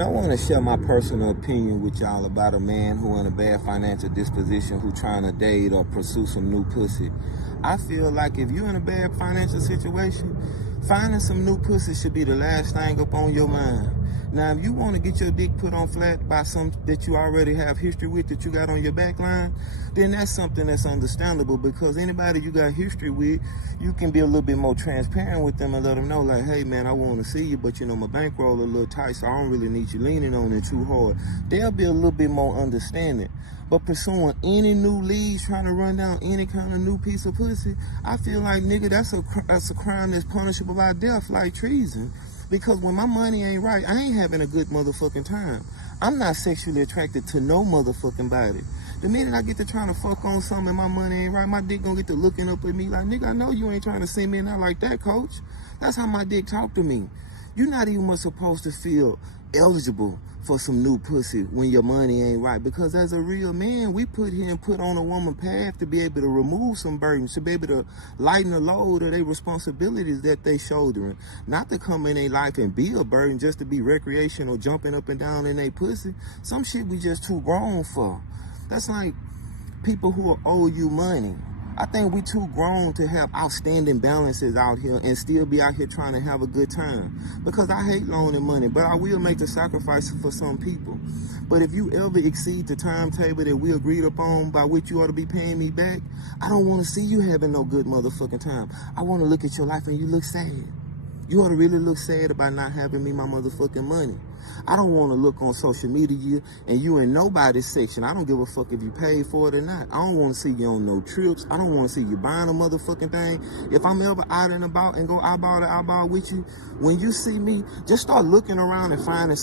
I want to share my personal opinion with y'all about a man who in a bad financial disposition who trying to date or pursue some new pussy. I feel like if you in a bad financial situation, finding some new pussy should be the last thing up on your mind. Now, if you want to get your dick put on flat by some that you already have history with that you got on your back line, then that's something that's understandable, because anybody you got history with, you can be a little bit more transparent with them and let them know, like, hey, man, I want to see you, but, my bankroll a little tight, so I don't really need you leaning on it too hard. They'll be a little bit more understanding. But pursuing any new leads, trying to run down any kind of new piece of pussy, I feel like, nigga, that's a crime that's punishable by death, like treason. Because when my money ain't right, I ain't having a good motherfucking time. I'm not sexually attracted to no motherfucking body. The minute I get to trying to fuck on something and my money ain't right, my dick gonna get to looking up at me like, nigga, I know you ain't trying to send me in there like that, coach. That's how my dick talk to me. You're not even much supposed to feel eligible for some new pussy when your money ain't right. Because as a real man, we put on a woman path to be able to remove some burdens, to be able to lighten the load of their responsibilities that they shouldering. Not to come in their life and be a burden just to be recreational, jumping up and down in their pussy. Some shit we just too grown for. That's like people who owe you money. I think we too grown to have outstanding balances out here and still be out here trying to have a good time. Because I hate loaning money, but I will make the sacrifice for some people. But if you ever exceed the timetable that we agreed upon by which you ought to be paying me back, I don't want to see you having no good motherfucking time. I want to look at your life and you look sad. You ought to really look sad about not having me my motherfucking money. I don't want to look on social media and you in nobody's section. I don't give a fuck if you paid for it or not. I don't want to see you on no trips. I don't want to see you buying a motherfucking thing. If I'm ever out and about and go eyeball to eyeball with you, when you see me, just start looking around and finding